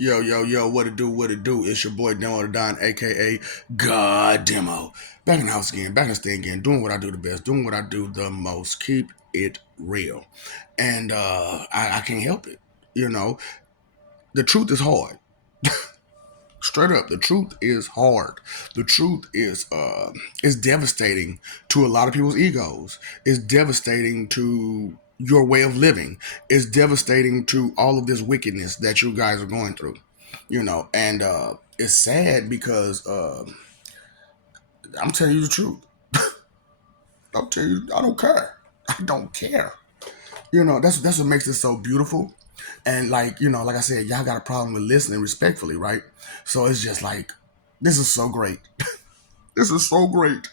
Yo, yo, yo, what it do, what it do? It's your boy Demo the Don, aka God Demo. Back in the house again, back in the stand again, doing what I do the best, doing what I do the most. Keep it real. And I can't help it. You know, the truth is hard. Straight up, the truth is hard. The truth is devastating to a lot of people's egos. It's devastating to your way of living. It's devastating to all of this wickedness that you guys are going through. And it's sad because I'm telling you the truth. I'll tell you, I don't care. I don't care. That's what makes it so beautiful. And like I said, y'all got a problem with listening respectfully, right? So it's just like, this is so great. This is so great.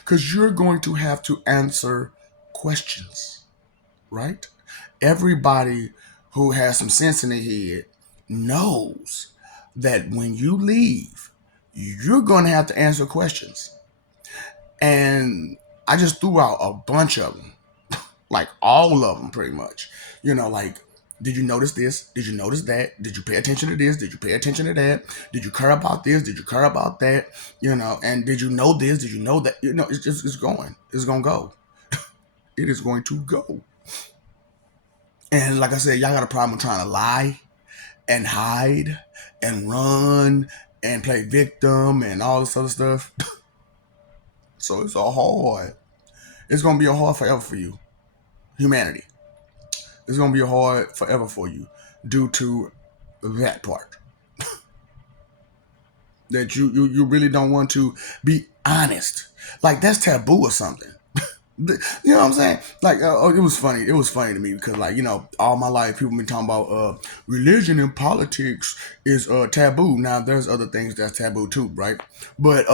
Because you're going to have to answer questions, right? Everybody who has some sense in their head knows that when you leave, you're going to have to answer questions. And I just threw out a bunch of them, like all of them pretty much. Like, did you notice this? Did you notice that? Did you pay attention to this? Did you pay attention to that? Did you care about this? Did you care about that? And did you know this? Did you know that? It's going. It's gonna go. It is going to go. And like I said, y'all got a problem trying to lie and hide and run and play victim and all this other stuff. So it's a hard. It's gonna be a hard forever for you, humanity. It's gonna be a hard forever for you due to that part. That you really don't want to be honest. Like that's taboo or something. You know what I'm saying? Like, it was funny. It was funny to me because, like, all my life people been talking about religion and politics is taboo. Now, there's other things that's taboo too, right? But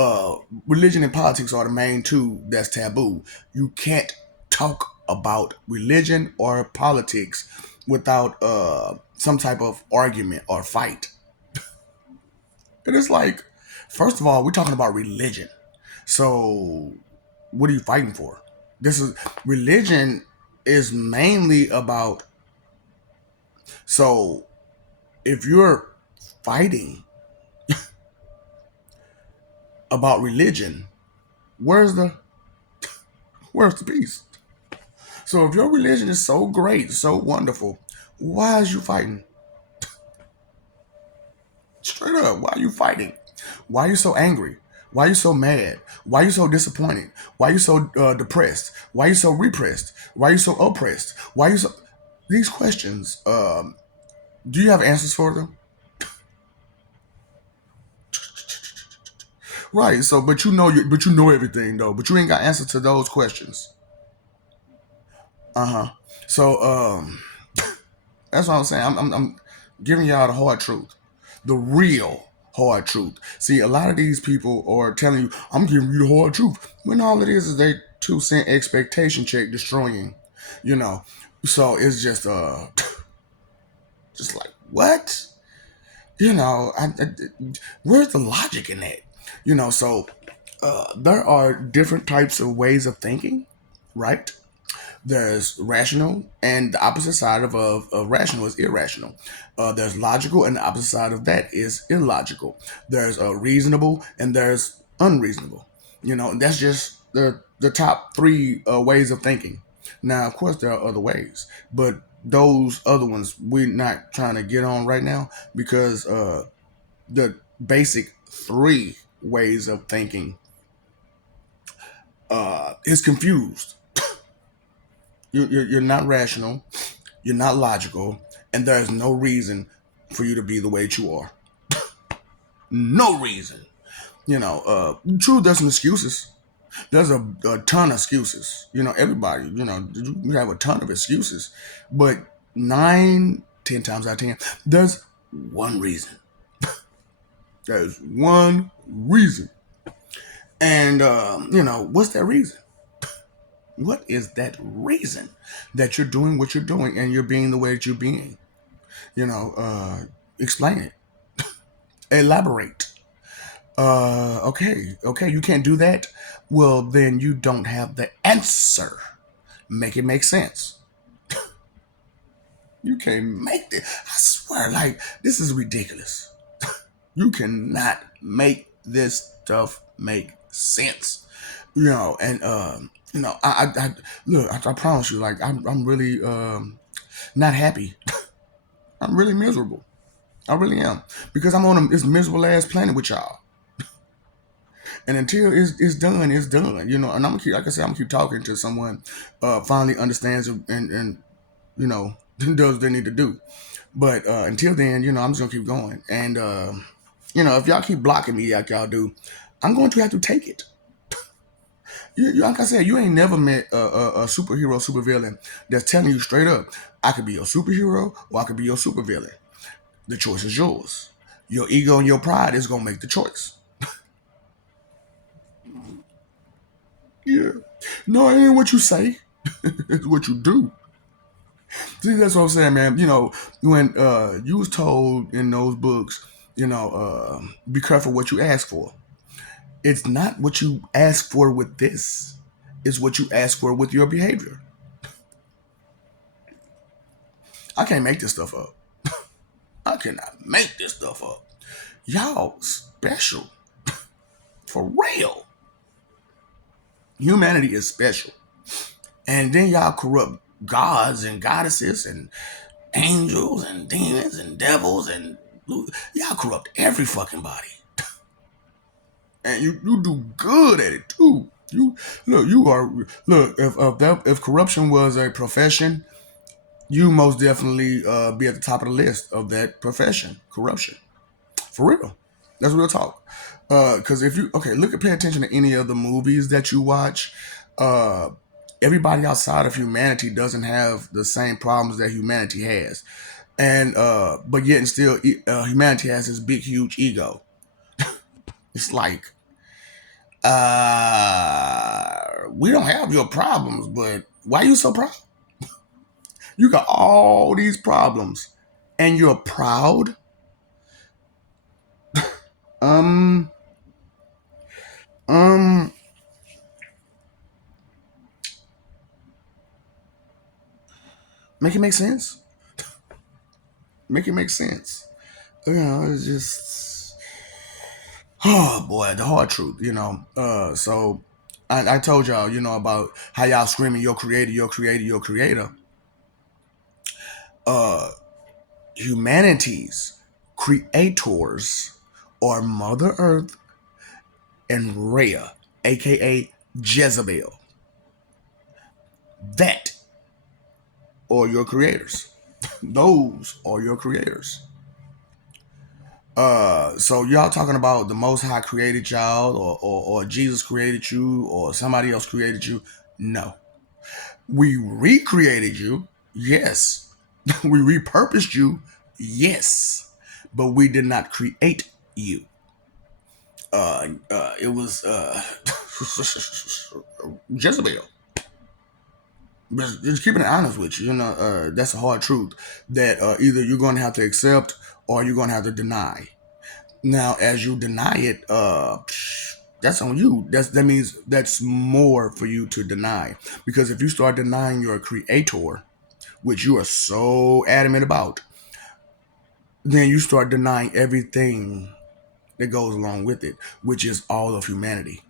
religion and politics are the main two that's taboo. You can't talk about religion or politics without some type of argument or fight. And it's like, first of all, we're talking about religion. So, what are you fighting for? This is religion is mainly about. So if you're fighting about religion, where's the where's the peace? So if your religion is so great, so wonderful, why is you fighting? Straight up, why are you fighting? Why are you so angry? Why are you so mad? Why are you so disappointed? Why are you so depressed? Why are you so repressed? Why are you so oppressed? Why are you so? These questions. Do you have answers for them? Right. So, but you know everything though. But you ain't got answer to those questions. Uh huh. So, that's what I'm saying. I'm giving y'all the hard truth, the real hard truth. See, a lot of these people are telling you, "I'm giving you the hard truth," when all it is they 2 cent expectation check destroying. You know. So it's just just like what? Where's the logic in that? So there are different types of ways of thinking, right? There's rational, and the opposite side of rational is irrational. There's logical, and the opposite side of that is illogical. There's reasonable, and there's unreasonable. And that's just the top three ways of thinking. Now, of course, there are other ways, but those other ones we're not trying to get on right now because the basic three ways of thinking is confused. You're not rational, you're not logical, and there's no reason for you to be the way that you are. No reason. True, there's some excuses. There's a ton of excuses. Everybody, you have a ton of excuses. But 9, 10 times out of 10, there's one reason. There's one reason. And, what's that reason? What is that reason that you're doing what you're doing and you're being the way that you're being? Explain it. Elaborate. Okay, you can't do that. Well, then you don't have the answer. Make it make sense. You can't make this. I swear, like, this is ridiculous. You cannot make this stuff make sense. And look, I promise you, like, I'm really not happy. I'm really miserable. I really am because I'm on this miserable ass planet with y'all. And until it's done, it's done. And I'm gonna keep, like I said, I'm gonna keep talking until someone finally understands and does what they need to do. But until then, I'm just gonna keep going. And if y'all keep blocking me like y'all do, I'm going to have to take it. Like I said, you ain't never met a superhero, supervillain that's telling you straight up, I could be your superhero or I could be your supervillain. The choice is yours. Your ego and your pride is gonna make the choice. Yeah. No, it ain't what you say. It's what you do. See, that's what I'm saying, man. When you was told in those books, be careful what you ask for. It's not what you ask for with this. It's what you ask for with your behavior. I can't make this stuff up. I cannot make this stuff up. Y'all special. For real. Humanity is special. And then y'all corrupt gods and goddesses and angels and demons and devils and y'all corrupt every fucking body. And you do good at it too. If corruption was a profession, you most definitely be at the top of the list of that profession, corruption. For real. That's real talk. Because if you pay attention to any of the movies that you watch. Uh, Everybody outside of humanity doesn't have the same problems that humanity has, and but yet and still, humanity has this big, huge ego. It's like, we don't have your problems, but why are you so proud? You got all these problems, and you're proud. Um, um, make it make sense. Make it make sense. It's just, oh boy, the hard truth. So I told y'all, about how y'all screaming your creator, your creator, your creator. Uh, Humanity's creators are Mother Earth and Rhea, aka Jezebel. That are your creators. Those are your creators. So y'all talking about the Most High created y'all, or Jesus created you, or somebody else created you? No, we recreated you. Yes, we repurposed you. Yes, but we did not create you. It was Jezebel. Just keeping it honest with you, that's a hard truth that either you're going to have to accept or you're going to have to deny. Now, as you deny it, that's on you. That means that's more for you to deny. Because if you start denying your creator, which you are so adamant about, then you start denying everything that goes along with it, which is all of humanity.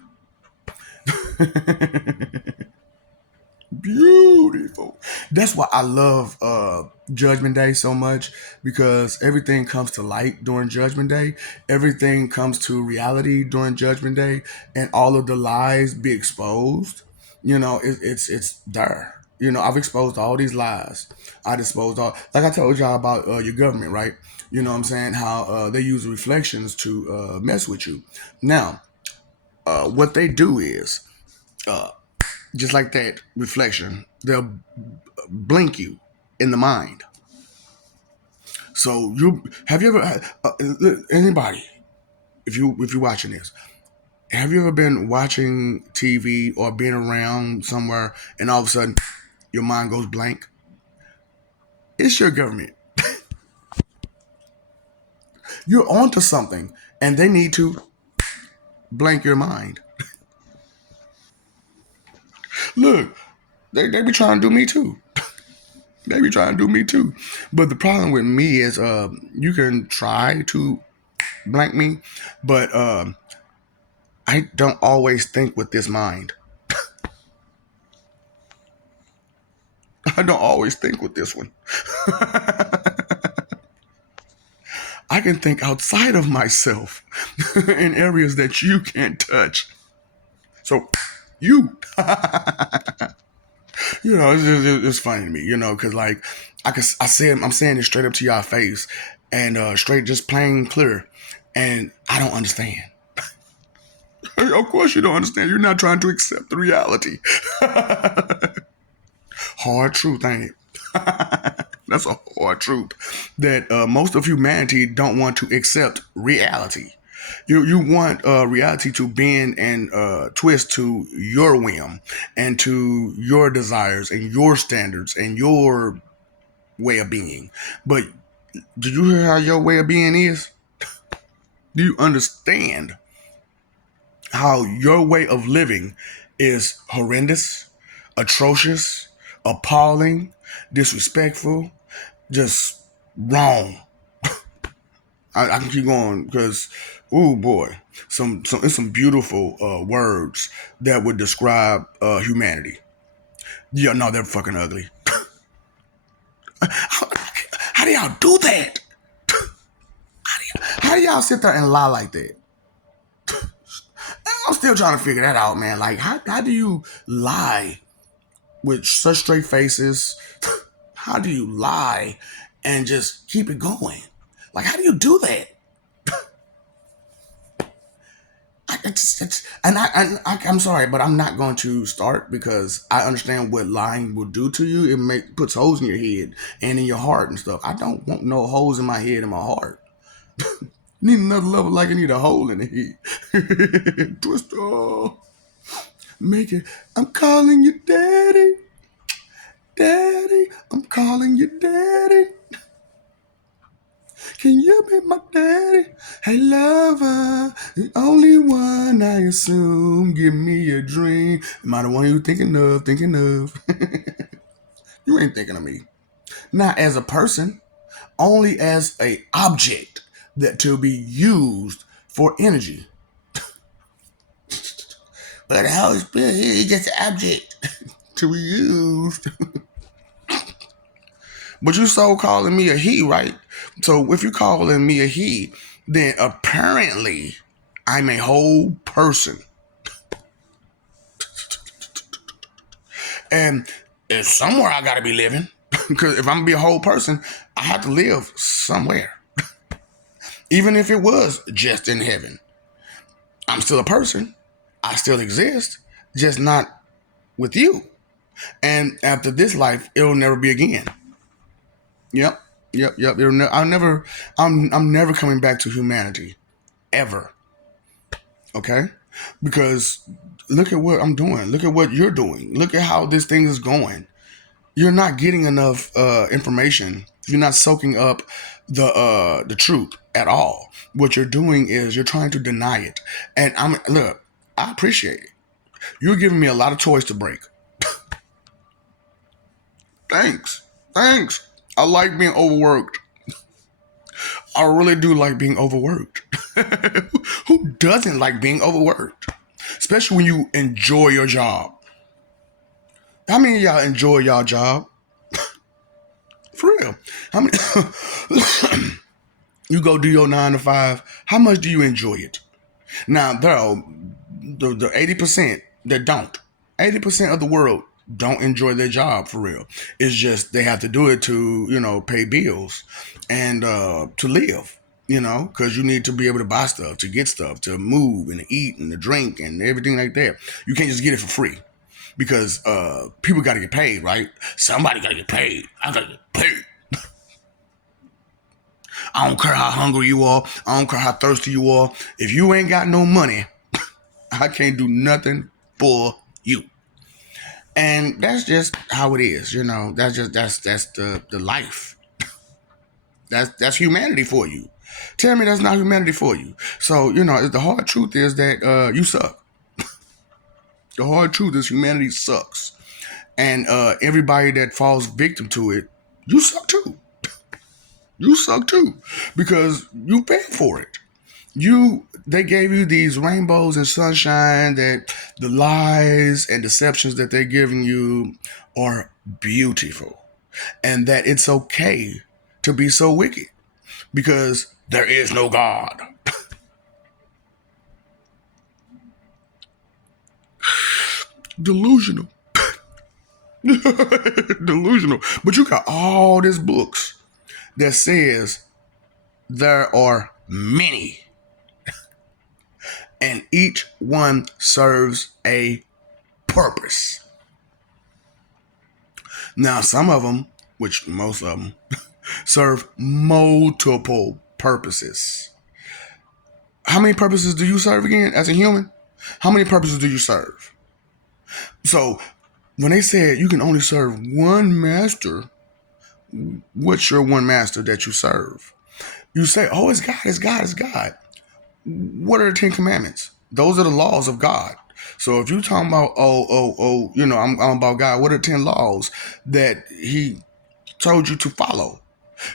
Beautiful. That's why I love Judgment Day so much, because everything comes to light during Judgment Day. Everything comes to reality during Judgment Day, and all of the lies be exposed. It's there. I've exposed all these lies. I exposed all, like I told y'all about your government, right? You know what I'm saying? How they use reflections to mess with you. Now, what they do is, uh, just like that reflection, they'll blink you in the mind. So you ever anybody, if you're watching this, have you ever been watching TV or been around somewhere and all of a sudden your mind goes blank? It's your government. You're onto something and they need to blank your mind. Look, they be trying to do me too. They be trying to do me too. But the problem with me is you can try to blank me, but I don't always think with this mind. I don't always think with this one. I can think outside of myself in areas that you can't touch. So, you, it's funny to me, because like I'm saying it straight up to y'all face, and straight, just plain clear, and I don't understand. Of course, you don't understand. You're not trying to accept the reality. Hard truth, ain't it? That's a hard truth that most of humanity don't want to accept reality. You want reality to bend and twist to your whim and to your desires and your standards and your way of being. But do you hear how your way of being is? Do you understand how your way of living is horrendous, atrocious, appalling, disrespectful, just wrong? I can keep going because, oh boy, it's some beautiful words that would describe humanity. Yeah, no, they're fucking ugly. How do y'all do that? How do y'all sit there and lie like that? I'm still trying to figure that out, man. Like, how do you lie with such straight faces? How do you lie and just keep it going? Like, how do you do that? I'm sorry, but I'm not going to start because I understand what lying will do to you. Puts holes in your head and in your heart and stuff. I don't want no holes in my head and my heart. Need another level like I need a hole in the head. Twister. Make it. I'm calling you daddy. Daddy. I'm calling you daddy. Can you be my daddy? Hey, lover, the only one I assume. Give me a dream. Am I the one you thinking of? You ain't thinking of me. Not as a person, only as a object that to be used for energy. But the Holy Spirit is just an object to be used. But you so calling me a he, right? So if you're calling me a he, then apparently I'm a whole person. And it's somewhere I gotta be living. Because if I'm gonna be a whole person, I have to live somewhere. Even if it was just in heaven. I'm still a person. I still exist, just not with you. And after this life, it'll never be again. Yep. I'm never coming back to humanity. Ever. Okay? Because look at what I'm doing. Look at what you're doing. Look at how this thing is going. You're not getting enough information. You're not soaking up the truth at all. What you're doing is you're trying to deny it. And I appreciate it. You're giving me a lot of toys to break. Thanks. I like being overworked. I really do like being overworked. Who doesn't like being overworked? Especially when you enjoy your job. How many of y'all enjoy y'all job? For real. How many you go do your 9 to 5, how much do you enjoy it? Now there are the 80% that don't. 80% of the world don't enjoy their job for real. It's just they have to do it to, pay bills and to live, because you need to be able to buy stuff, to get stuff, to move and to eat and to drink and everything like that. You can't just get it for free because people got to get paid, right? Somebody got to get paid. I got to get paid. I don't care how hungry you are. I don't care how thirsty you are. If you ain't got no money, I can't do nothing for you. And that's just how it is, That's the life. That's humanity for you. Tell me that's not humanity for you. So, the hard truth is that you suck. The hard truth is humanity sucks. And everybody that falls victim to it You suck too. You suck too. Because you paid for it. They gave you these rainbows and sunshine that the lies and deceptions that they're giving you are beautiful. And that it's okay to be so wicked because there is no God. Delusional. Delusional. But you got all these books that says there are many and each one serves a purpose. Now, some of them, which most of them, serve multiple purposes. How many purposes do you serve again as a human? How many purposes do you serve? So, when they said you can only serve one master, what's your one master that you serve? You say, oh, it's God, it's God, it's God. What are the 10 Commandments? Those are the laws of God. So if you're talking about, I'm about God, what are 10 laws that He told you to follow?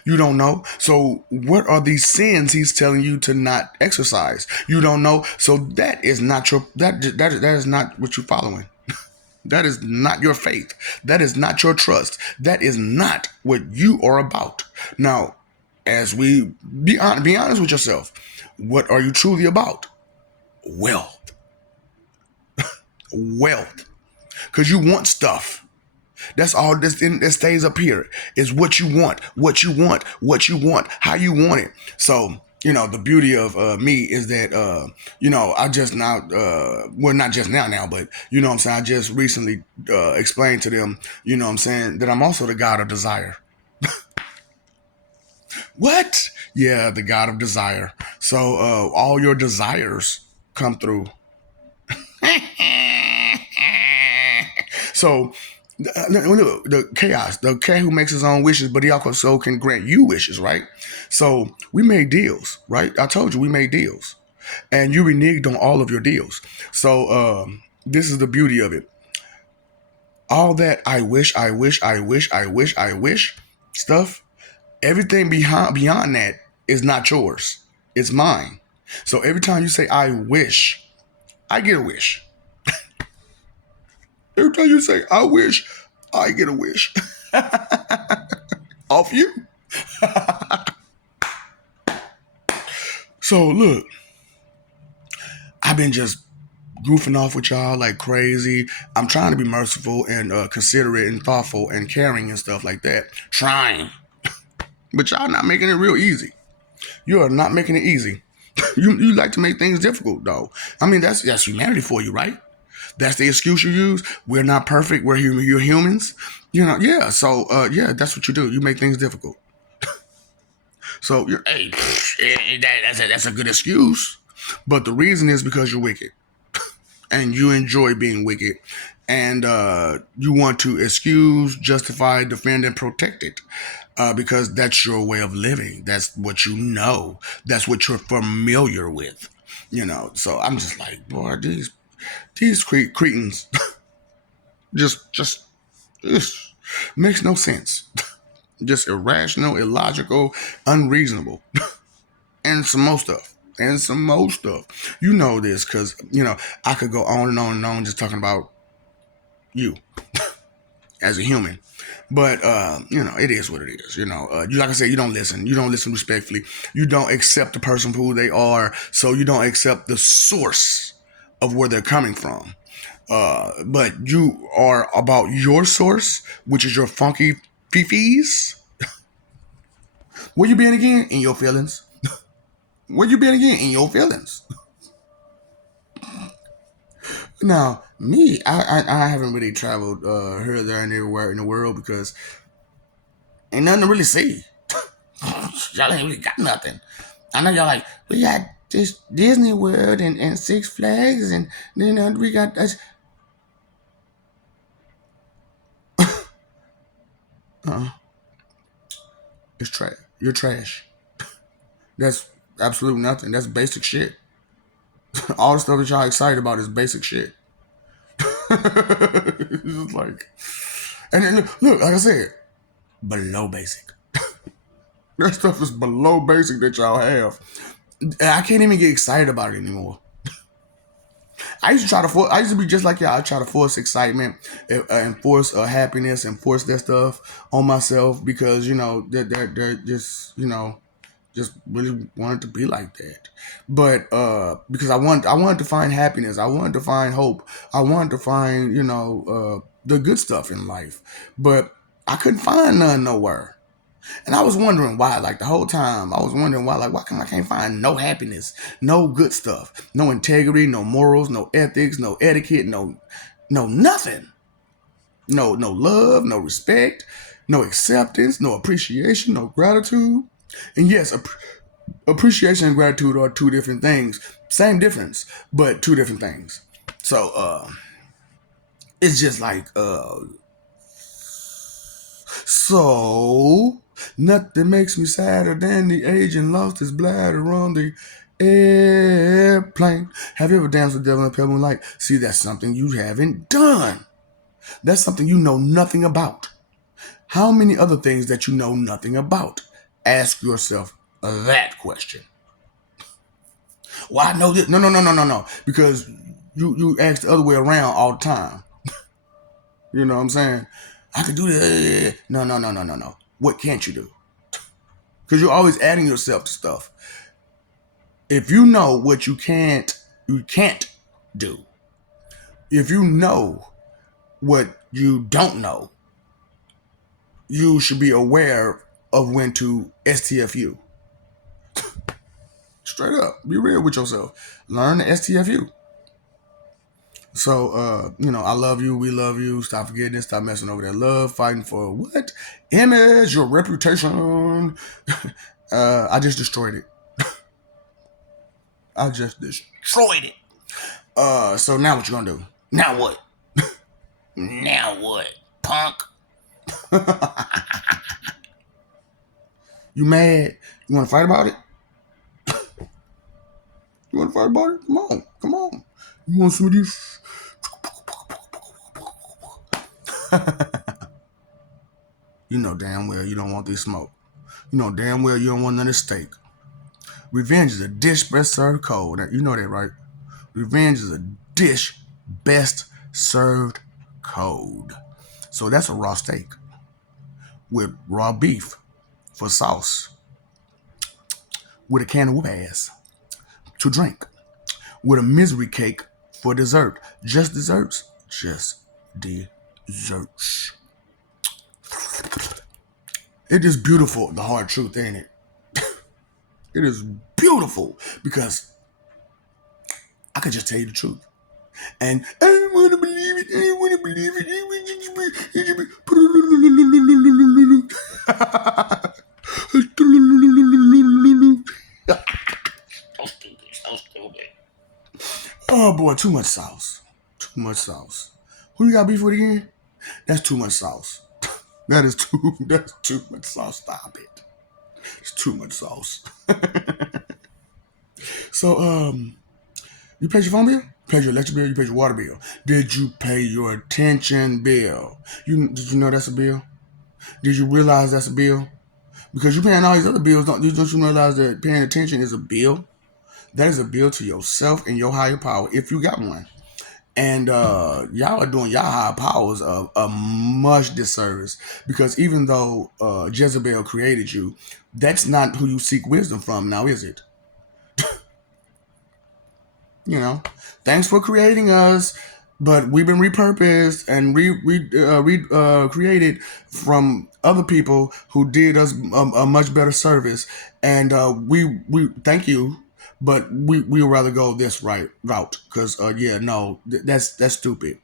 You don't know. So what are these sins He's telling you to not exercise? You don't know. So that is not that is not what you're following. That is not your faith. That is not your trust. That is not what you are about. Now, as we be honest with yourself, what are you truly about? Wealth. Wealth. Because you want stuff. That's all that stays up here is what you want, what you want, what you want, how you want it. So, the beauty of me is that, I just now, well, not just now, but, what I'm saying, I just recently explained to them, what I'm saying, that I'm also the God of desire. What? Yeah, the God of desire. So all your desires come through. So the chaos, the cat who makes his own wishes, but he also can grant you wishes, right? So we made deals, right? I told you we made deals, and you reneged on all of your deals. So this is the beauty of it. All that I wish stuff, everything beyond that is not yours. It's mine. So every time you say I wish, I get a wish. Every time you say I wish, I get a wish. Off you. So look, I've been just goofing off with y'all like crazy. I'm trying to be merciful and considerate and thoughtful and caring and stuff like that. Trying. But y'all not making it real easy. You are not making it easy. You like to make things difficult, though. I mean, that's humanity for you, right? That's the excuse you use. We're not perfect. We're human. You're humans. Yeah. So, that's what you do. You make things difficult. So, that's a good excuse. But the reason is because you're wicked. And you enjoy being wicked. And you want to excuse, justify, defend, and protect it. Because that's your way of living. That's what you know. That's what you're familiar with. So I'm just like, boy, these cretins just makes no sense. Just irrational, illogical, unreasonable, and some more stuff. And some more stuff. You know this because, I could go on and on and on just talking about you as a human. But, it is what it is. Like I said, you don't listen. You don't listen respectfully. You don't accept the person for who they are. So you don't accept the source of where they're coming from. But you are about your source, which is your funky fifis. Where you been again? In your feelings. Where you been again? In your feelings. Now, me, I haven't really traveled here, there, and everywhere in the world because ain't nothing to really see. Y'all ain't really got nothing. I know y'all like, we got this Disney World and Six Flags, and then we got this. It's trash. You're trash. That's absolute nothing. That's basic shit. All the stuff that y'all excited about is basic shit. It's just like, and then look, like I said, below basic. That stuff is below basic that y'all have. I can't even get excited about it anymore. I used to I used to be just like y'all. I try to force excitement and force happiness and force that stuff on myself because they're just just really wanted to be like that. But because I wanted to find happiness, I wanted to find hope, I wanted to find the good stuff in life, but I couldn't find none nowhere. And I was wondering why, like the whole time, I was wondering why, like, why come I can't find no happiness, no good stuff, no integrity, no morals, no ethics, no etiquette, no nothing. No love, no respect, no acceptance, no appreciation, no gratitude. And yes, appreciation and gratitude are two different things. Same difference, but two different things. So it's just like so nothing makes me sadder than the agent lost his bladder on the airplane. Have you ever danced with the devil in a pale moonlight? See, that's something you haven't done. That's something you know nothing about. How many other things that you know nothing about? Ask yourself that question. Well, I know this. No. Because you ask the other way around all the time. You know what I'm saying? I could do this. No. What can't you do? Because you're always adding yourself to stuff. If you know what you can't do. If you know what you don't know, you should be aware of when to STFU. Straight up. Be real with yourself. Learn the STFU. So, I love you. We love you. Stop forgetting it. Stop messing over that love. Fighting for what? Image, your reputation. I just destroyed it. I just destroyed it. So now what you gonna do? Now what? Now what? Punk? You mad? You wanna fight about it? You wanna fight about it? Come on. You want some of this? You know damn well you don't want this smoke. You know damn well you don't want none of this steak. Revenge is a dish best served cold. You know that, right? Revenge is a dish best served cold. So that's a raw steak with raw beef for sauce, with a can of whoop ass to drink, with a misery cake for dessert. Just desserts. Just desserts. It is beautiful, the hard truth, ain't it? It is beautiful because I could just tell you the truth. And I don't want to believe it. I don't want to believe it. So stupid. Oh boy, too much sauce. Too much sauce. Who you got beef with again? That's too much sauce. That's too much sauce. Stop it. It's too much sauce. So, you paid your phone bill? You paid your electric bill? You paid your water bill? Did you pay your attention bill? Did you know that's a bill? Did you realize that's a bill? Because you're paying all these other bills, don't you realize that paying attention is a bill? That is a bill to yourself and your higher power, if you got one. And y'all are doing y'all higher powers a much disservice. Because even though Jezebel created you, that's not who you seek wisdom from now, is it? Thanks for creating us, but we've been repurposed and created from other people who did us a much better service, and we thank you, but we would rather go this route because that's stupid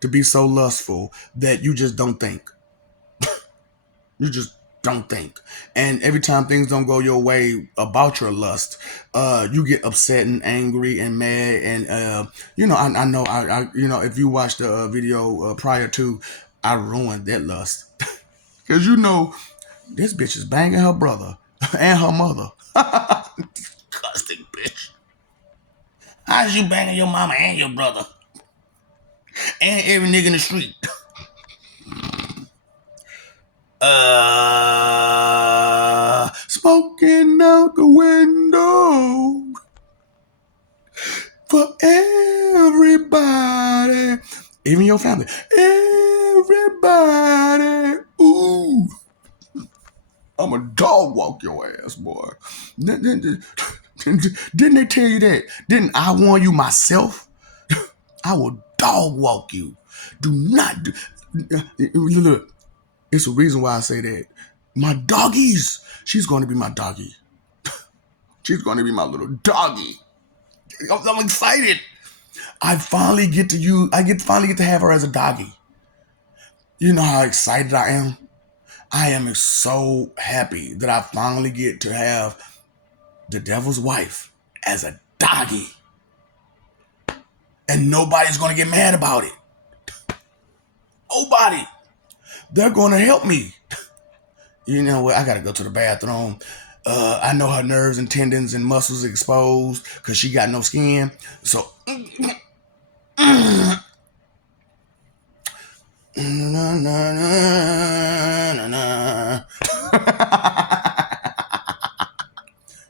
to be so lustful that you just don't think. You just don't think. And every time things don't go your way about your lust, you get upset and angry and mad. And I know if you watched the video prior to, I ruined that lust because this bitch is banging her brother and her mother. Disgusting bitch. How's you banging your mama and your brother and every nigga in the street? for everybody, even your family. Everybody, ooh, I'm a dog walk your ass, boy. Didn't they tell you that? Didn't I warn you myself? I will dog walk you. Do not do. Look, it's a reason why I say that. My doggies, she's going to be my doggie. She's going to be my little doggie. I'm excited. I finally get to use. Finally get to have her as a doggie. You know how excited I am. I am so happy that I finally get to have the devil's wife as a doggie, and nobody's going to get mad about it. Nobody. They're going to help me. You know what? I got to go to the bathroom. I know her nerves and tendons and muscles exposed because she got no skin. So,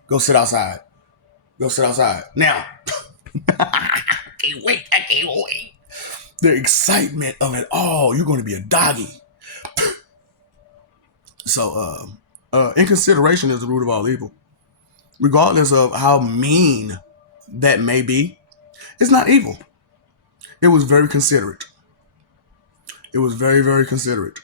go sit outside. Go sit outside now. I can't wait. I can't wait. The excitement of it all. You're going to be a doggy. So, inconsideration is the root of all evil. Regardless of how mean that may be, it's not evil. It was very considerate. It was very, very considerate.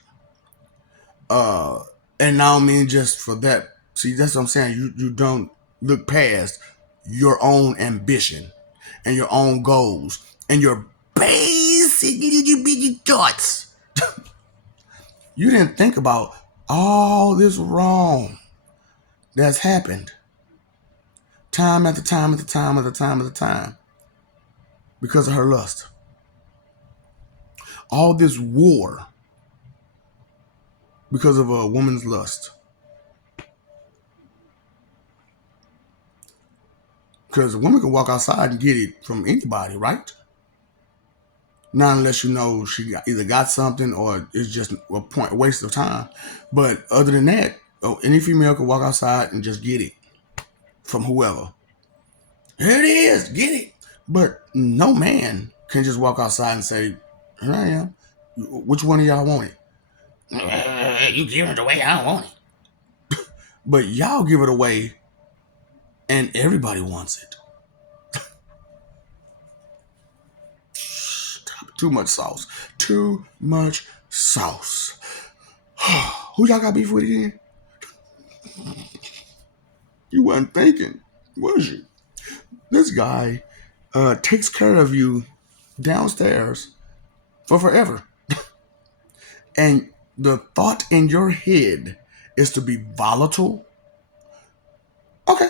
And now I mean just for that. See, that's what I'm saying. You don't look past your own ambition and your own goals and your basic thoughts. You didn't think about all this wrong that's happened time after time after time after time after time because of her lust. All this war because of a woman's lust. Because a woman can walk outside and get it from anybody, right? Not unless you know she either got something or it's just a waste of time. But other than that, any female can walk outside and just get it from whoever. Here it is, get it. But no man can just walk outside and say, here I am. Which one of y'all want it? You give it away, I don't want it. But y'all give it away and everybody wants it. Too much sauce. Too much sauce. Who y'all got beef with again? You wasn't thinking, was you? This guy takes care of you downstairs for forever. And the thought in your head is to be volatile. Okay.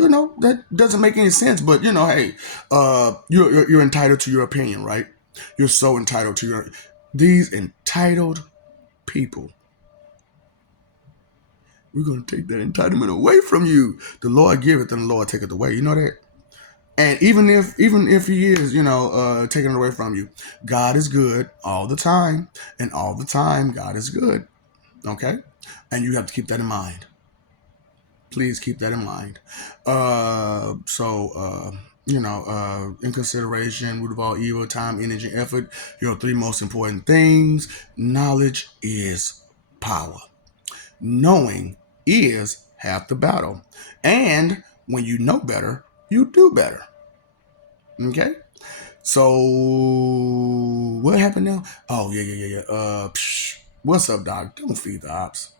You know, that doesn't make any sense, but you know, hey, you're entitled to your opinion, right? You're so entitled to these entitled people. We're gonna take that entitlement away from you. The Lord giveth and the Lord taketh away. You know that? And even if he is, taking it away from you, God is good all the time, and all the time God is good. Okay? And you have to keep that in mind. Please keep that in mind. In consideration, root of all evil, time, energy, effort, your three most important things. Knowledge is power. Knowing is half the battle. And when you know better, you do better. Okay? So, what happened now? Oh, yeah. What's up, dog? Don't feed the ops.